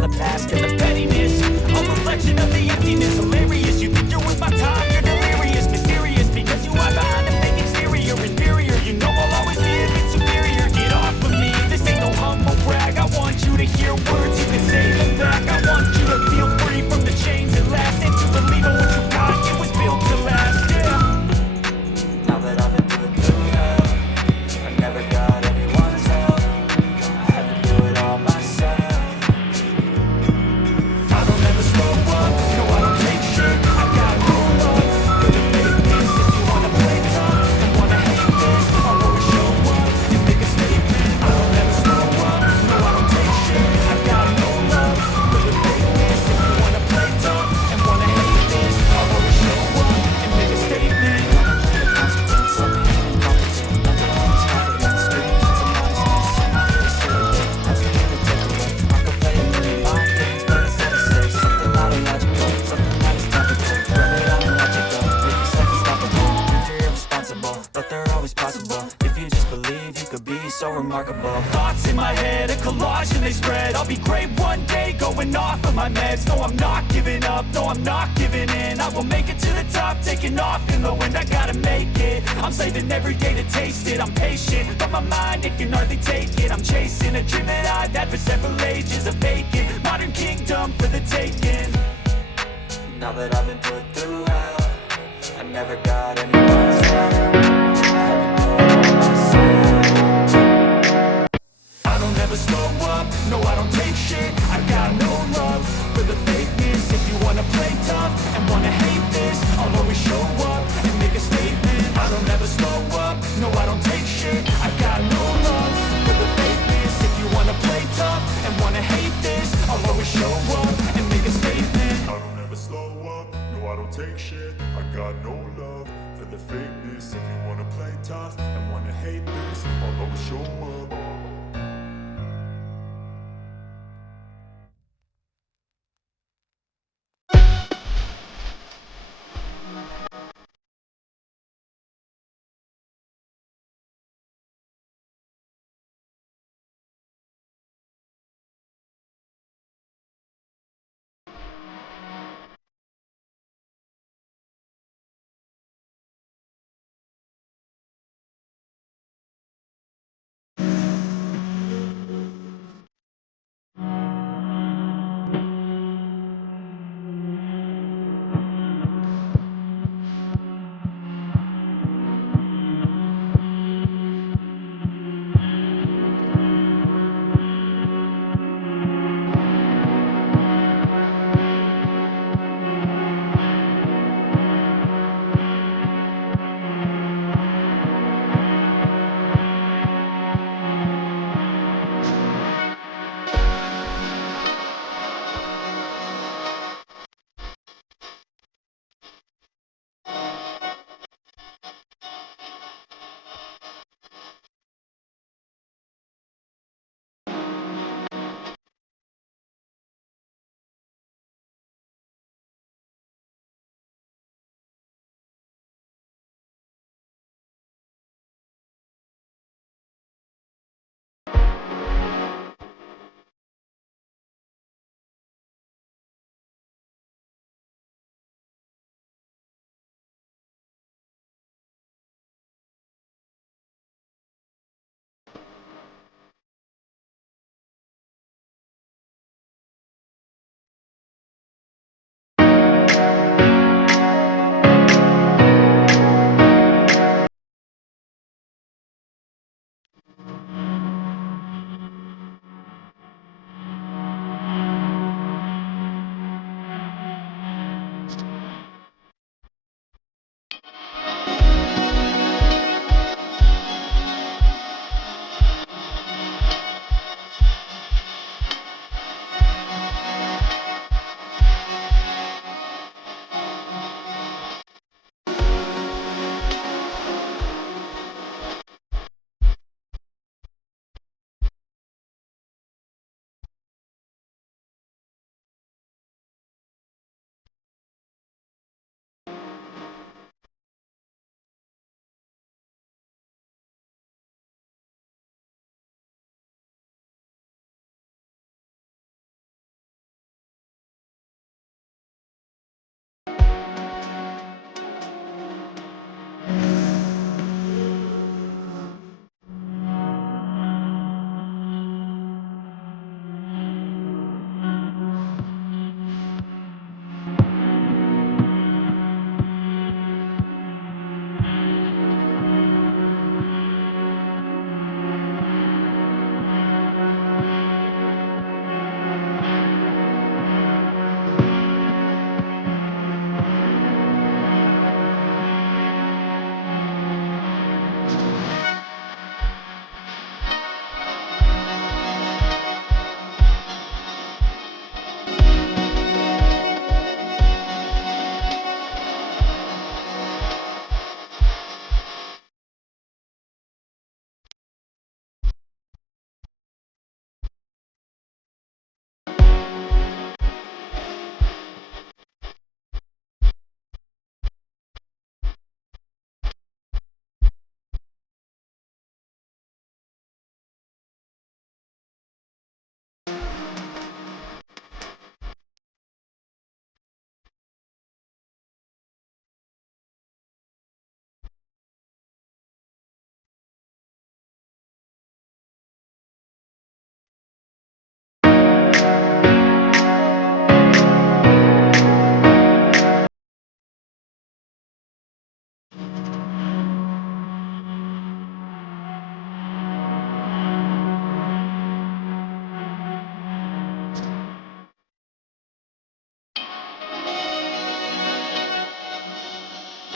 on the past and the pettiness. A reflection of the emptiness, hilarious. You think you're worth my time, you're delirious. Mysterious, because you hide behind a fake exterior. Inferior, you know I'll always be a bit superior. Get off of me, this ain't no humble brag. I want you to hear words, you can say them back. I want you to feel free from the chains at last, and to believe in what you got, it was built to last, yeah. Now that I've been through hell, I never got anyone's help. I had to do it all myself. I don't ever slow up, no I don't take shit. I got no love for the fakeness. If you wanna play tough and wanna hate this, I'll always show up and make a statement. I don't ever slow up, no I don't take shit. I got no love for the fakeness. If you wanna play tough and wanna hate this, I'll always show up and make a statement. But they're always possible. If you just believe, you could be so remarkable. Thoughts in my head, a collage and they spread. I'll be great one day, going off of my meds. No, I'm not giving up, no, I'm not giving in. I will make it to the top, taking off in the wind. I gotta make it, I'm saving every day to taste it. I'm patient, but my mind, it can hardly take it. I'm chasing a dream that I've had for several ages. A vacant, modern kingdom for the taking. Now that I've been put through hell, I never got anyone's help. I don't ever slow up, no I don't take shit. I got no love for the fakeness. If you wanna play tough and wanna hate this, I'll always show up and make a statement. I don't ever slow up, no I don't take shit. I got no love for the fakeness. If you wanna play tough and wanna hate this, I'll always show up and make a statement. I don't ever slow up, no I don't take shit. I got no love for the fakeness. If you wanna play tough and wanna hate this, I'll always show